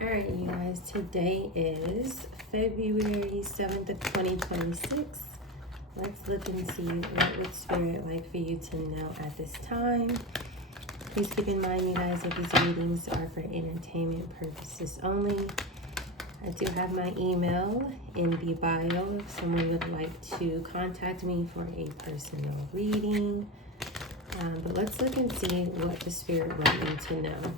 All right, you guys, today is February 7th of 2026. Let's look and see what would Spirit like for you to know at this time. Please keep in mind, you guys, that these readings are for entertainment purposes only. I do have my email in the bio if someone would like to contact me for a personal reading. But let's look and see what the Spirit wants you to know.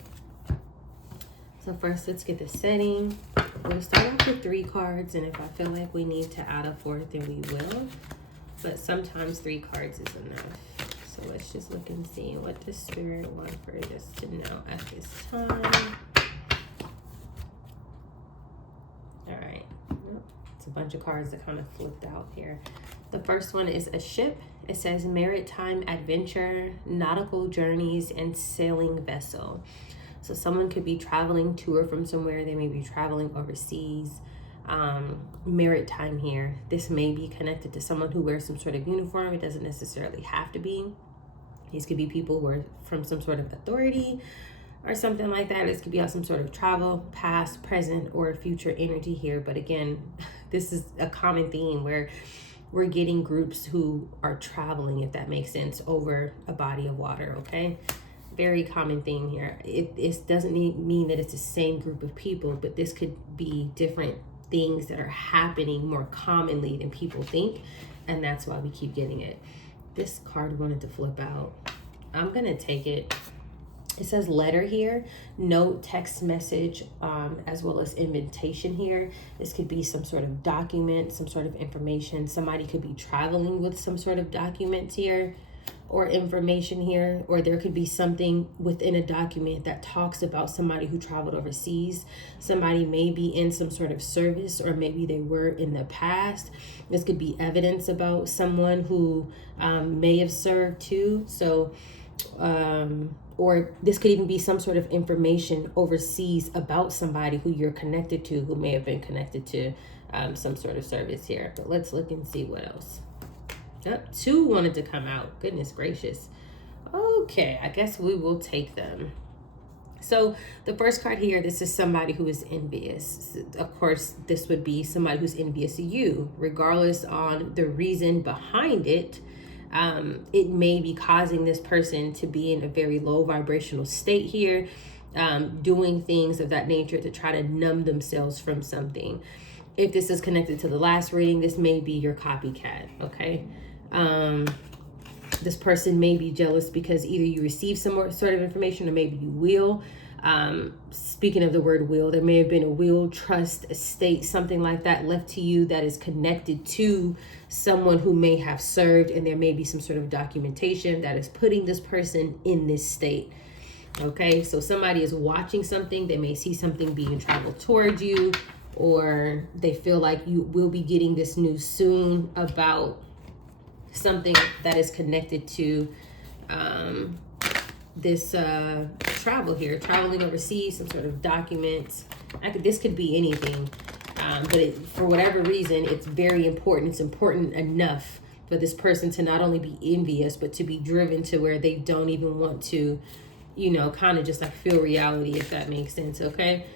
So first, let's get the setting. We'll start off with 3 cards, and if I feel like we need to add a 4th, then we will. But sometimes 3 cards is enough. So let's just look and see what the Spirit wants for us to know at this time. All right. It's a bunch of cards that kind of flipped out here. The first one is a ship. It says maritime adventure, nautical journeys, and sailing vessel. So someone could be traveling to or from somewhere. They may be traveling overseas. Maritime here. This may be connected to someone who wears some sort of uniform. It doesn't necessarily have to be. These could be people who are from some sort of authority or something like that. This could be on some sort of travel, past, present, or future energy here. But again, this is a common theme where we're getting groups who are traveling, if that makes sense, over a body of water, okay? Very common theme here. It doesn't mean that it's the same group of people, but this could be different things that are happening more commonly than people think, and that's why we keep getting it. This card wanted to flip out. I'm gonna take it. It says letter here, note, text message, as well as invitation here. This could be some sort of document, some sort of information. Somebody could be traveling with some sort of documents here or information here, or there could be something within a document that talks about somebody who traveled overseas. Somebody may be in some sort of service, or maybe they were in the past. This could be evidence about someone who may have served too. So, or this could even be some sort of information overseas about somebody who you're connected to, who may have been connected to some sort of service here. But let's look and see what else. Oh, 2 wanted to come out. Goodness gracious. Okay, I guess we will take them. So the first card here, this is somebody who is envious. Of course, this would be somebody who's envious of you, regardless on the reason behind it. It may be causing this person to be in a very low vibrational state here, doing things of that nature to try to numb themselves from something. If this is connected to the last reading, this may be your copycat, okay? This person may be jealous because either you receive some sort of information or maybe you will. Speaking of the word will, there may have been a will, trust, estate, something like that left to you that is connected to someone who may have served, and there may be some sort of documentation that is putting this person in this state. Okay, so somebody is watching something. They may see something being traveled towards you, or they feel like you will be getting this news soon about something that is connected to this travel here, traveling overseas, some sort of documents. This could be anything, but for whatever reason, it's very important. It's important enough for this person to not only be envious, but to be driven to where they don't even want to, kind of just like feel reality, if that makes sense, okay?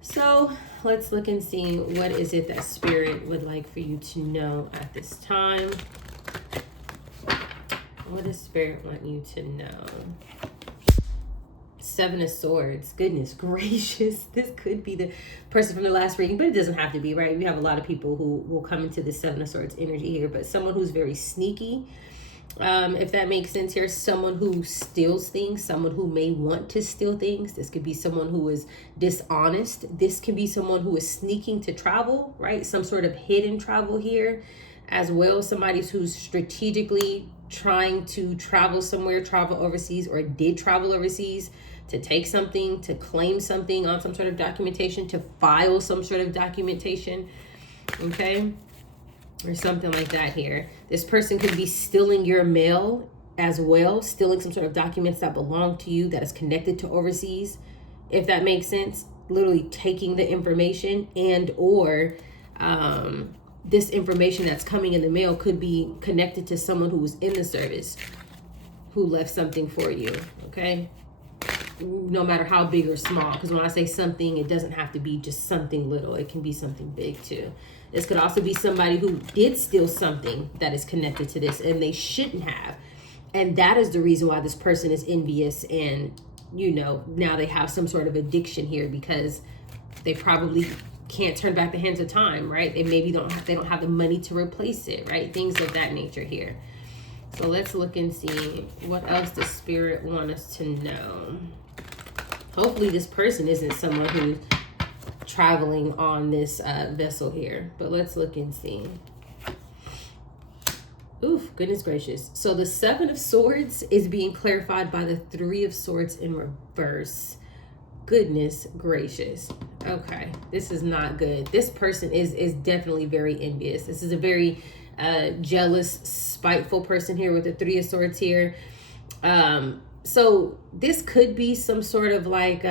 So let's look and see what is it that Spirit would like for you to know at this time. What does Spirit want you to know? 7 of Swords. Goodness gracious. This could be the person from the last reading, but it doesn't have to be, right? We have a lot of people who will come into the 7 of Swords energy here, but someone who's very sneaky, if that makes sense here. Someone who steals things, someone who may want to steal things. This could be someone who is dishonest. This could be someone who is sneaking to travel, right? Some sort of hidden travel here as well. Somebody who's strategically trying to travel somewhere, travel overseas, or did travel overseas to take something, to claim something on some sort of documentation, to file some sort of documentation, okay? Or something like that here. This person could be stealing your mail as well, stealing some sort of documents that belong to you that is connected to overseas, if that makes sense. Literally taking the information, and or this information that's coming in the mail could be connected to someone who was in the service who left something for you, okay? no matter how big or small. Because when I say something, it doesn't have to be just something little. It can be something big too. This could also be somebody who did steal something that is connected to this and they shouldn't have. And that is the reason why this person is envious, and, you know, now they have some sort of addiction here because they probably can't turn back the hands of time, right? They maybe don't have the money to replace it, right? Things of that nature here. So let's look and see what else the spirit want us to know. Hopefully this person isn't someone who's traveling on this vessel here, but let's look and see. Oof, goodness gracious. So the 7 of Swords is being clarified by the 3 of Swords in reverse. Goodness gracious. Okay, this is not good. This person is definitely very envious. This is a very jealous, spiteful person here with the 3 of Swords here. So this could be some sort of like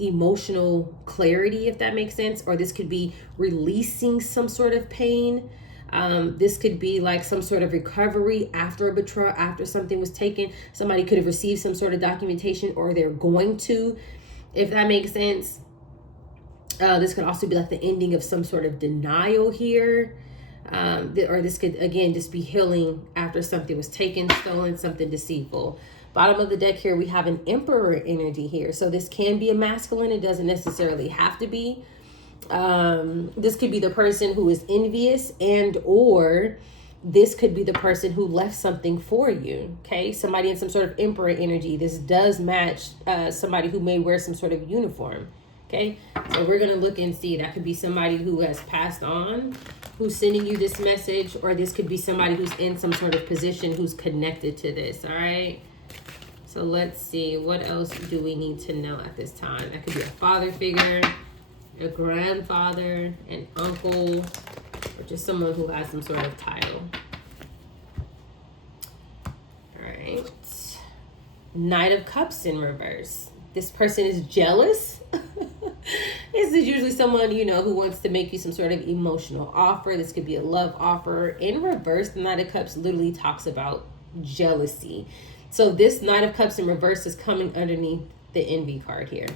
emotional clarity, if that makes sense, or this could be releasing some sort of pain. This could be like some sort of recovery after a betrayal, after something was taken. Somebody could have received some sort of documentation, or they're going to, if that makes sense. This could also be like the ending of some sort of denial here. Or this could, again, just be healing after something was taken, stolen, something deceitful. Bottom of the deck here, we have an Emperor energy here. So this can be a masculine. It doesn't necessarily have to be. This could be the person who is envious, and or this could be the person who left something for you. Okay, somebody in some sort of Emperor energy. This does match somebody who may wear some sort of uniform. Okay, so we're gonna look and see. That could be somebody who has passed on, who's sending you this message, or this could be somebody who's in some sort of position who's connected to this. All right, so let's see, what else do we need to know at this time? That could be a father figure, a grandfather, an uncle, or just someone who has some sort of title. All right. Knight of Cups in reverse. This person is jealous. This is usually someone, you know, who wants to make you some sort of emotional offer. This could be a love offer. In reverse, the Knight of Cups literally talks about jealousy. So this Knight of Cups in reverse is coming underneath the envy card here.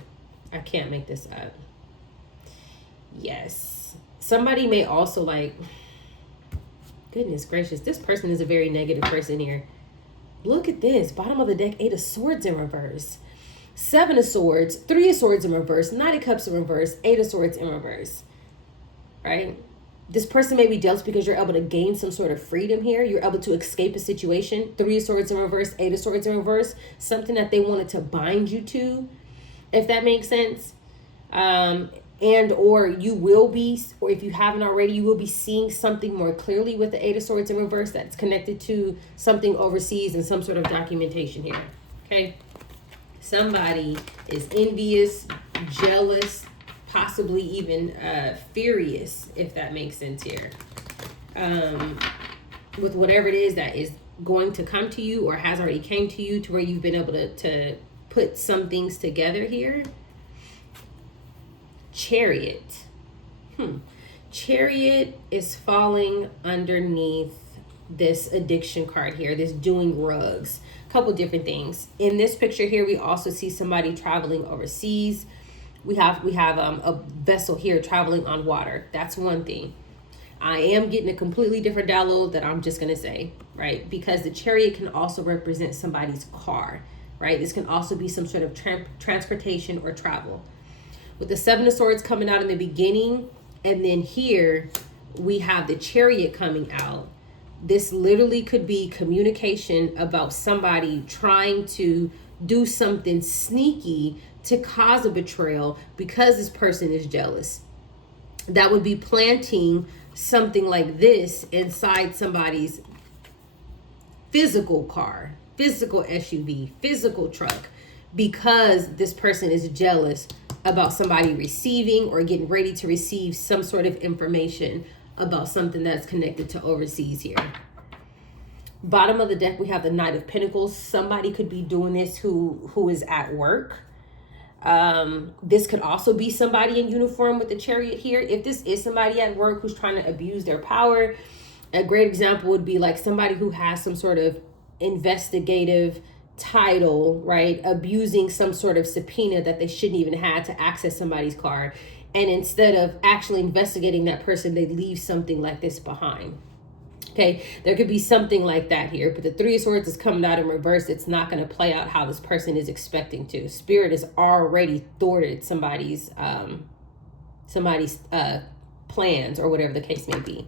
I can't make this up. Yes. Somebody may also like, goodness gracious, this person is a very negative person here. Look at this. Bottom of the deck, 8 of Swords in reverse. 7 of Swords, 3 of Swords in reverse, 9 of Cups in reverse, 8 of Swords in reverse. Right? This person may be jealous because you're able to gain some sort of freedom here. You're able to escape a situation. 3 of Swords in reverse, 8 of Swords in reverse. Something that they wanted to bind you to, if that makes sense. And or you will be, or if you haven't already, you will be seeing something more clearly with the 8 of Swords in reverse that's connected to something overseas and some sort of documentation here. Okay? Somebody is envious, jealous, possibly even furious, if that makes sense here. With whatever it is that is going to come to you or has already came to you, to where you've been able to put some things together here. Chariot. Chariot is falling underneath this addiction card here, this doing rugs. Couple different things. In this picture here, we also see somebody traveling overseas. We have a vessel here traveling on water. That's one thing. I am getting a completely different download that I'm just going to say, right? Because the chariot can also represent somebody's car, right? This can also be some sort of transportation or travel. With the 7 of Swords coming out in the beginning, and then here we have the chariot coming out. This literally could be communication about somebody trying to do something sneaky to cause a betrayal because this person is jealous. That would be planting something like this inside somebody's physical car, physical SUV, physical truck, because this person is jealous about somebody receiving or getting ready to receive some sort of information about something that's connected to overseas here. Bottom of the deck, we have the Knight of Pentacles. Somebody could be doing this who is at work. This could also be somebody in uniform with the chariot here. If this is somebody at work who's trying to abuse their power, a great example would be like somebody who has some sort of investigative title, right? Abusing some sort of subpoena that they shouldn't even have to access somebody's car. And instead of actually investigating that person, they leave something like this behind. Okay, there could be something like that here, but the Three of Swords is coming out in reverse. It's not going to play out how this person is expecting to. Spirit has already thwarted somebody's plans, or whatever the case may be.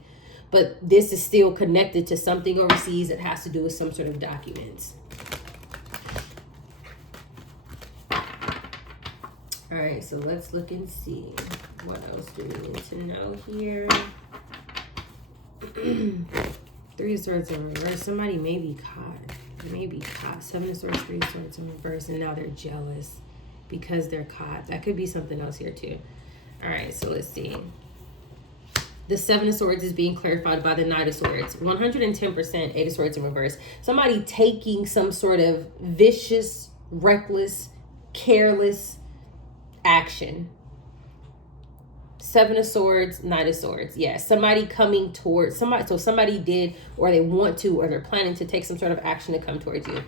But this is still connected to something overseas that has to do with some sort of documents. All right, so let's look and see. What else do we need to know here? Three of Swords in reverse. Somebody may be caught. Seven of Swords, Three of Swords in reverse, and now they're jealous because they're caught. That could be something else here too. All right, so let's see. The Seven of Swords is being clarified by the Knight of Swords. 110% Eight of Swords in reverse. Somebody taking some sort of vicious, reckless, careless action. Seven of Swords, Knight of Swords. Yes, somebody coming towards somebody. So somebody did, or they want to, or they're planning to take some sort of action to come towards you.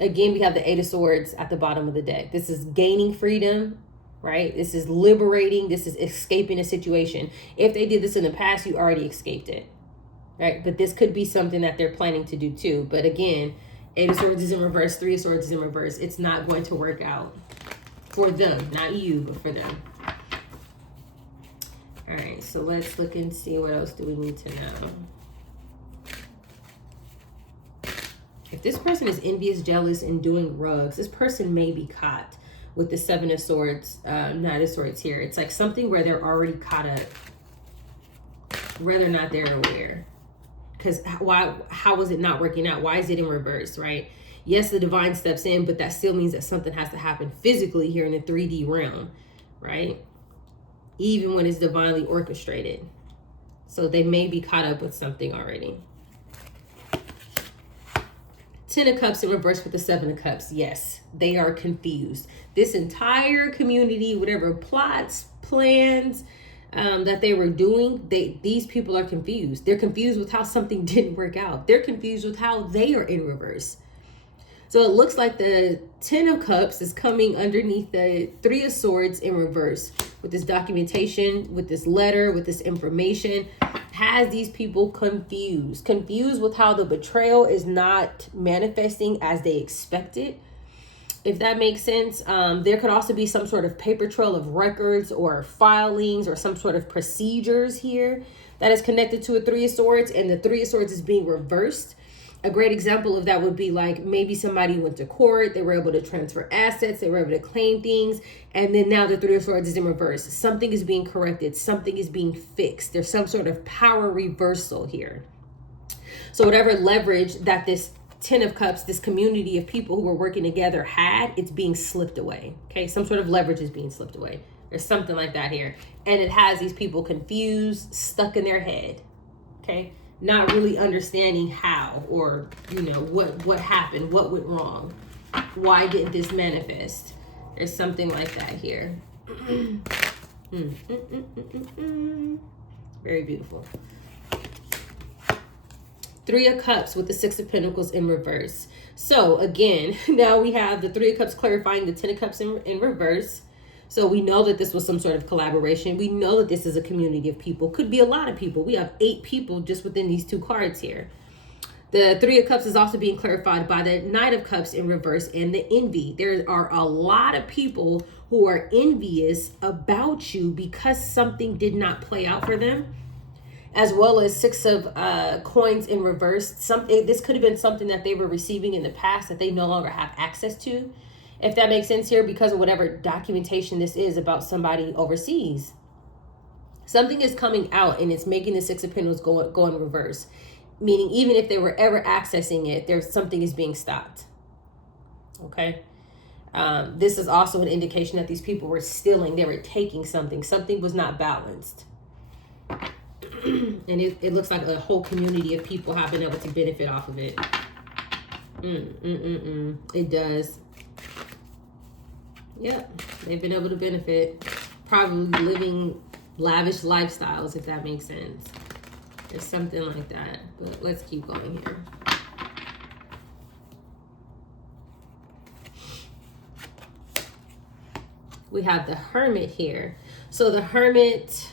Again, we have the Eight of Swords at the bottom of the deck. This is gaining freedom, right? This is liberating. This is escaping a situation. If they did this in the past, you already escaped it, right? But this could be something that they're planning to do too. But again, Eight of Swords is in reverse. Three of Swords is in reverse. It's not going to work out for them, not you, but for them. All right, so let's look and see what else do we need to know. If this person is envious, jealous, and doing rugs, this person may be caught with the Seven of Swords, Knight of Swords here. It's like something where they're already caught up, whether or not they're aware. Because how is it not working out? Why is it in reverse, right? Yes, the divine steps in, but that still means that something has to happen physically here in the 3D realm, right? Even when it's divinely orchestrated. So they may be caught up with something already. Ten of Cups in reverse with the Seven of Cups. Yes, they are confused. This entire community, whatever plots, plans that they were doing, these people are confused. They're confused with how something didn't work out. They're confused with how they are in reverse. So it looks like the Ten of Cups is coming underneath the Three of Swords in reverse with this documentation, with this letter, with this information, has these people confused with how the betrayal is not manifesting as they expected. If that makes sense, there could also be some sort of paper trail of records or filings or some sort of procedures here that is connected to a Three of Swords, and the Three of Swords is being reversed. A great example of that would be like maybe somebody went to court, they were able to transfer assets, they were able to claim things, and then now the Three of Swords is in reverse. Something is being corrected, something is being fixed. There's some sort of power reversal here. So whatever leverage that this Ten of Cups, this community of people who were working together had, it's being slipped away. Okay, some sort of leverage is being slipped away. There's something like that here. And it has these people confused, stuck in their head. Okay, not really understanding how, or what happened, what went wrong, why didn't this manifest. There's something like that here. Very beautiful. Three of Cups with the Six of Pentacles in reverse. So again, now we have the Three of Cups clarifying the Ten of Cups in reverse. So we know that this was some sort of collaboration. We know that this is a community of people. Could be a lot of people. We have 8 people just within these 2 cards here. The Three of Cups is also being clarified by the Knight of Cups in reverse and the envy. There are a lot of people who are envious about you because something did not play out for them, as well as Six of Coins in reverse. This could have been something that they were receiving in the past that they no longer have access to, if that makes sense here, because of whatever documentation this is about somebody overseas. Something is coming out and it's making the Six of Pentacles go in reverse. Meaning even if they were ever accessing it, something is being stopped. Okay. This is also an indication that these people were stealing. They were taking something. Something was not balanced. And it looks like a whole community of people have been able to benefit off of it. It does. Yep, they've been able to benefit. Probably living lavish lifestyles, if that makes sense. There's something like that. But let's keep going here. we have the Hermit here. So the Hermit,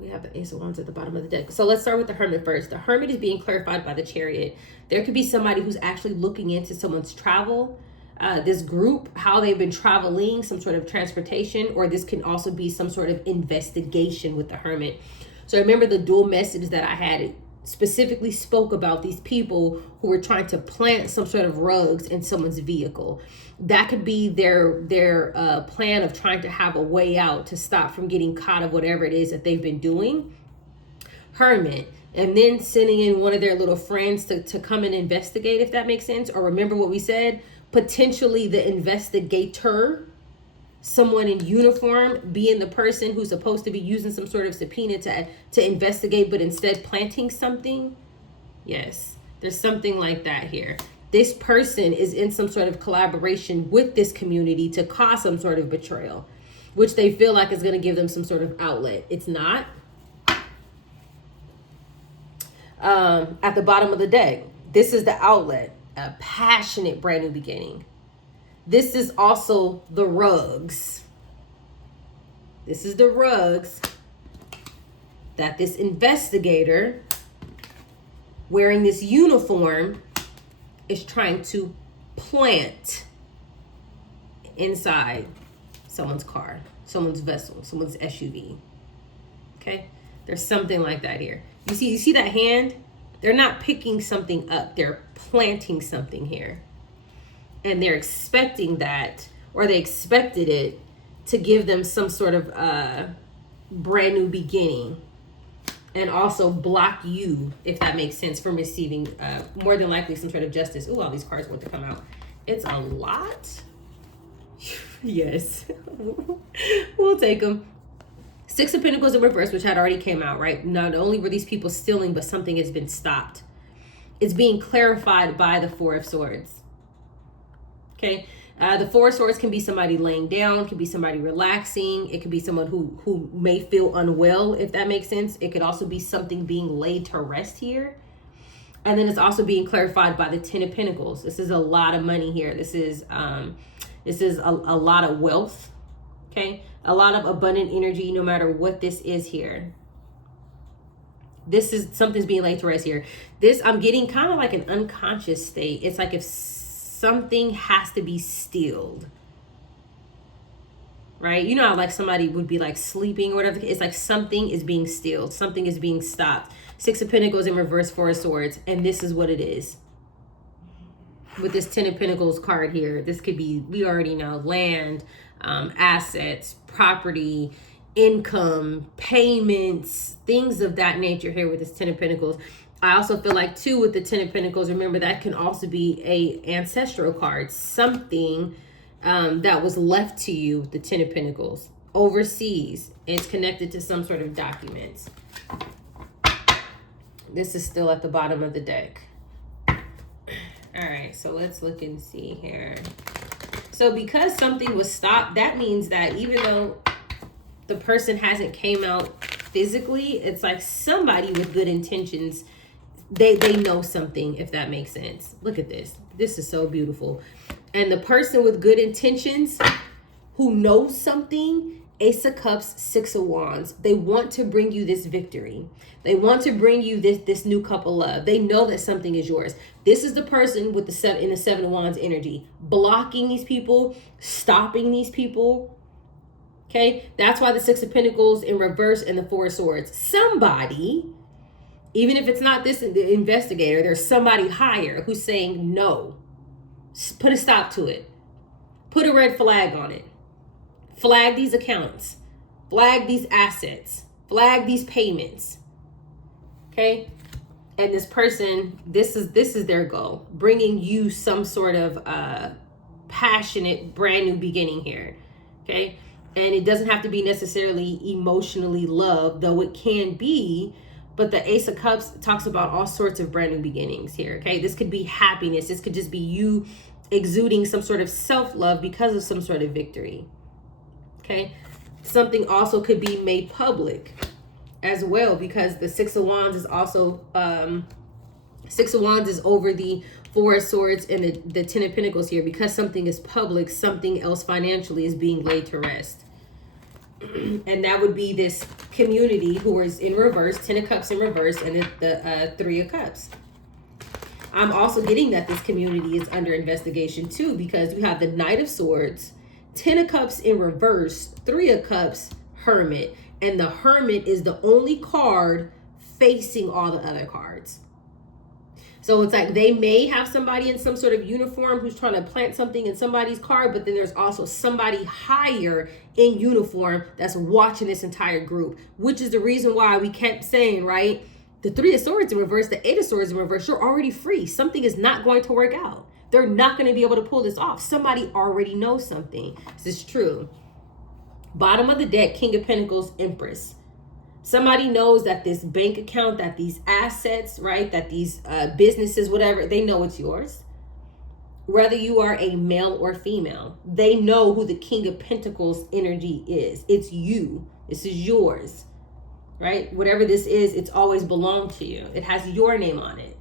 we have the Ace of Wands at the bottom of the deck. So let's start with the Hermit first. The Hermit is being clarified by the Chariot. There could be somebody who's actually looking into someone's travel, this group, how they've been traveling, some sort of transportation, or this can also be some sort of investigation with the Hermit. So remember the dual message that I had specifically spoke about these people who were trying to plant some sort of rugs in someone's vehicle. That could be their plan of trying to have a way out to stop from getting caught of whatever it is that they've been doing. Hermit. And then sending in one of their little friends to come and investigate, if that makes sense. Or remember what we said, potentially the investigator, someone in uniform being the person who's supposed to be using some sort of subpoena to investigate, but instead planting something. Yes, there's something like that here. This person is in some sort of collaboration with this community to cause some sort of betrayal, which they feel like is going to give them some sort of outlet. It's not. At the bottom of the deck, this is the outlet, a passionate brand new beginning. This is also the rugs. This is the rugs that this investigator wearing this uniform is trying to plant inside someone's car, someone's vessel, someone's SUV. Okay? There's something like that here. You see that hand? They're not picking something up. They're planting something here. And they're expecting that, or they expected it to give them some sort of brand new beginning. And also block you, if that makes sense, from receiving more than likely some sort of justice. Ooh, all these cards want to come out. It's a lot. Yes. We'll take them. Six of Pentacles in reverse, which had already came out, right? Not only were these people stealing, but something has been stopped. It's being clarified by the Four of Swords. Okay? The Four of Swords can be somebody laying down, can be somebody relaxing. It could be someone who may feel unwell, if that makes sense. It could also be something being laid to rest here. And then it's also being clarified by the Ten of Pentacles. This is a lot of money here. This is a lot of wealth. Okay? A lot of abundant energy, no matter what this is here. This is something's being laid to rest here. This, I'm getting kind of like an unconscious state. It's like if something has to be stilled, right? You know how like somebody would be like sleeping or whatever. It's like something is being stilled. Something is being stopped. Six of Pentacles in reverse, Four of Swords. And this is what it is. With this Ten of Pentacles card here, this could be, we already know, land, assets, property, income, payments, things of that nature here with this Ten of Pentacles. I also feel like too with the Ten of Pentacles, remember that can also be a ancestral card, something that was left to you with the Ten of Pentacles overseas. It's connected to some sort of documents. This is still at the bottom of the deck. All right, so let's look and see here. So because something was stopped, that means that even though the person hasn't came out physically, it's like somebody with good intentions, they know something, if that makes sense. Look at this. This is so beautiful. And the person with good intentions who knows something, Ace of Cups, Six of Wands, they want to bring you this victory. They want to bring you this new cup of love. They know that something is yours. This is the person with the Seven of Wands energy, blocking these people, stopping these people. Okay, that's why the Six of Pentacles in reverse and the Four of Swords. Somebody, even if it's not this investigator, there's somebody higher who's saying no. Put a stop to it. Put a red flag on it. Flag these accounts. Flag these assets. Flag these payments. Okay? And this person, this is their goal. Bringing you some sort of passionate, brand new beginning here. Okay? And it doesn't have to be necessarily emotionally love, though it can be. But the Ace of Cups talks about all sorts of brand new beginnings here. Okay? This could be happiness. This could just be you exuding some sort of self-love because of some sort of victory. Okay, something also could be made public as well, because the Six of Wands is also Six of Wands is over the Four of Swords and the Ten of Pentacles here. Because something is public, something else financially is being laid to rest. And that would be this community who is in reverse, Ten of Cups in reverse, and the Three of Cups. I'm also getting that this community is under investigation too, because you have the Knight of Swords, Ten of Cups in reverse, Three of Cups, Hermit. And the Hermit is the only card facing all the other cards. So it's like they may have somebody in some sort of uniform who's trying to plant something in somebody's card, but then there's also somebody higher in uniform that's watching this entire group, which is the reason why we kept saying, right, the Three of Swords in reverse, the Eight of Swords in reverse, you're already free. Something is not going to work out. They're not going to be able to pull this off. Somebody already knows something. This is true. Bottom of the deck, King of Pentacles, Empress. Somebody knows that this bank account, that these assets, right, that these businesses, whatever, they know it's yours. Whether you are a male or female, they know who the King of Pentacles energy is. It's you. This is yours, right? Whatever this is, it's always belonged to you. It has your name on it.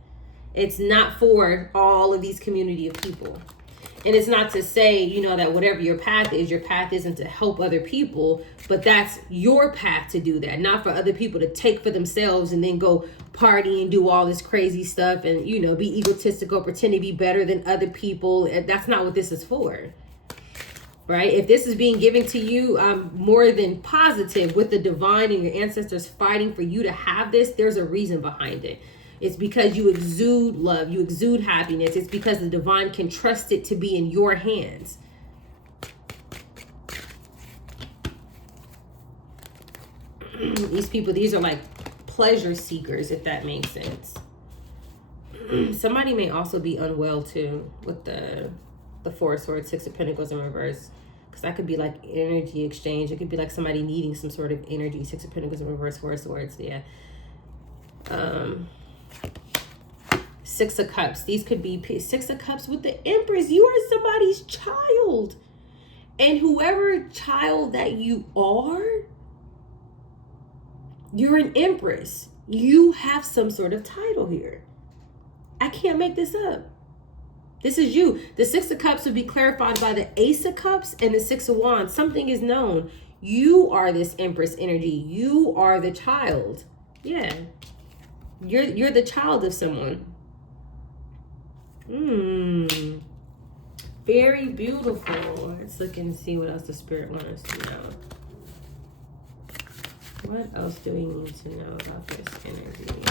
It's not for all of these community of people. And it's not to say, you know, that whatever your path isn't to help other people, but that's your path to do that. Not for other people to take for themselves and then go party and do all this crazy stuff and, you know, be egotistical, pretend to be better than other people. That's not what this is for, right? If this is being given to you, I'm more than positive with the divine and your ancestors fighting for you to have this. There's a reason behind it. It's because you exude love, you exude happiness. It's because the divine can trust it to be in your hands. These people, these are like pleasure seekers, if that makes sense. Somebody may also be unwell too with the Four of Swords, Six of Pentacles in reverse. Because that could be like energy exchange. It could be like somebody needing some sort of energy. Six of Pentacles in reverse, Four of Swords, yeah. Six of Cups. These could be Six of Cups with the Empress. You are somebody's child. And whoever child that you are, you're an Empress. You have some sort of title here. I can't make this up. This is you. The Six of Cups would be clarified by the Ace of Cups and the Six of Wands. Something is known. You are this Empress energy. You are the child. Yeah. You're the child of someone. Very beautiful. Let's look and see what else the spirit wants us to know. What else do we need to know about this energy?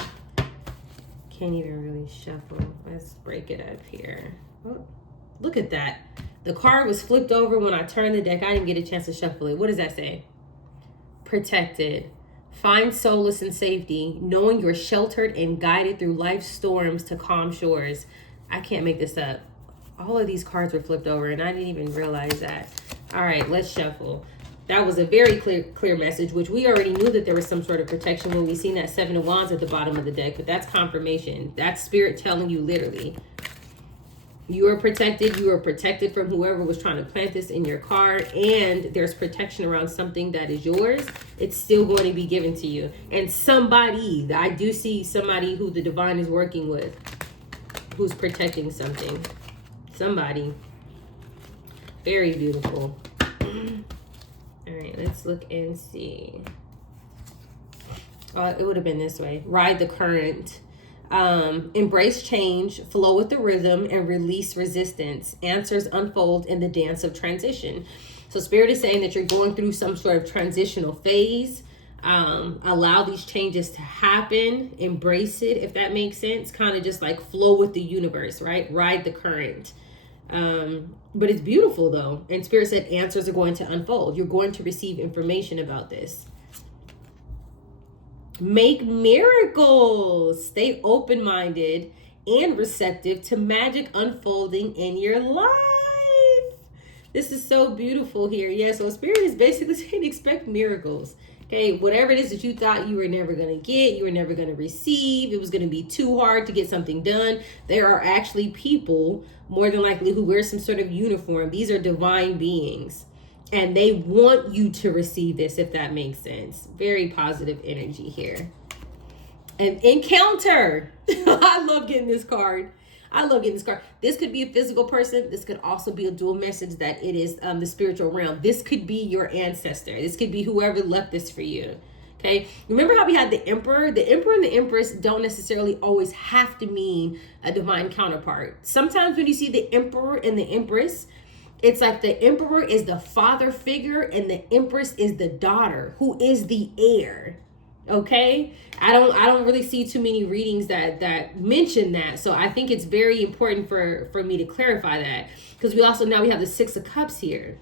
Can't even really shuffle. Let's break it up here. Oh, look at that. The card was flipped over when I turned the deck. I didn't get a chance to shuffle it. What does that say? Protected. Find solace and safety, knowing you're sheltered and guided through life's storms to calm shores. I can't make this up. All of these cards were flipped over and I didn't even realize that. All right, let's shuffle. That was a very clear message, which we already knew that there was some sort of protection when we seen that Seven of Wands at the bottom of the deck, but that's confirmation. That's spirit telling you literally. You are protected. You are protected from whoever was trying to plant this in your card, and there's protection around something that is yours. It's still going to be given to you. And somebody, I do see somebody who the divine is working with, who's protecting something. Somebody. Very beautiful. All right, let's look and see. It would have been this way. Ride the current. Embrace change, flow with the rhythm, and release resistance. Answers unfold in the dance of transition. So Spirit is saying that you're going through some sort of transitional phase. Allow these changes to happen. Embrace it, if that makes sense. Kind of just like flow with the universe, right? Ride the current. But it's beautiful though. And Spirit said answers are going to unfold. You're going to receive information about this. Make miracles. Stay open-minded and receptive to magic unfolding in your life. This is so beautiful here. Yeah, so Spirit is basically saying expect miracles. Okay, whatever it is that you thought you were never going to get, you were never going to receive, it was going to be too hard to get something done. There are actually people, more than likely, who wear some sort of uniform. These are divine beings. And they want you to receive this, if that makes sense. Very positive energy here. An encounter. I love getting this card. I love getting this card. This could be a physical person. This could also be a dual message that it is the spiritual realm. This could be your ancestor. This could be whoever left this for you. Okay. Remember how we had the emperor? The emperor and the empress don't necessarily always have to mean a divine counterpart. Sometimes when you see the emperor and the empress, it's like the emperor is the father figure and the empress is the daughter who is the heir. Okay, I don't really see too many readings that mention that, so I think it's very important for me to clarify that, because we have the Six of Cups here.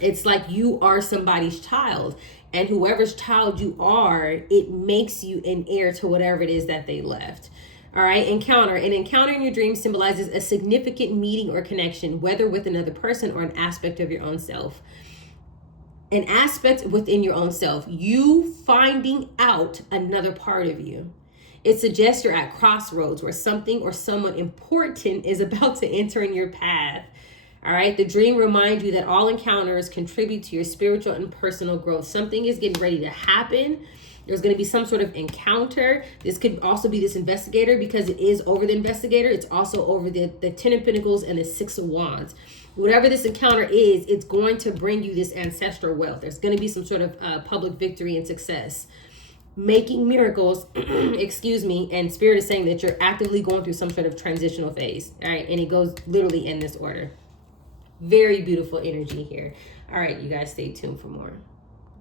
It's like you are somebody's child, and whoever's child you are, it makes you an heir to whatever it is that they left. All right, encounter. An encounter in your dream symbolizes a significant meeting or connection, whether with another person or an aspect of your own self. An aspect within your own self, you finding out another part of you. It suggests you're at crossroads where something or someone important is about to enter in your path. All right, the dream reminds you that all encounters contribute to your spiritual and personal growth. Something is getting ready to happen. There's going to be some sort of encounter. This could also be this investigator, because it is over the investigator. It's also over the Ten of Pentacles and the Six of Wands. Whatever this encounter is, it's going to bring you this ancestral wealth. There's going to be some sort of public victory and success. Making miracles, excuse me, and Spirit is saying that you're actively going through some sort of transitional phase. All right, and it goes literally in this order. Very beautiful energy here. All right, you guys stay tuned for more.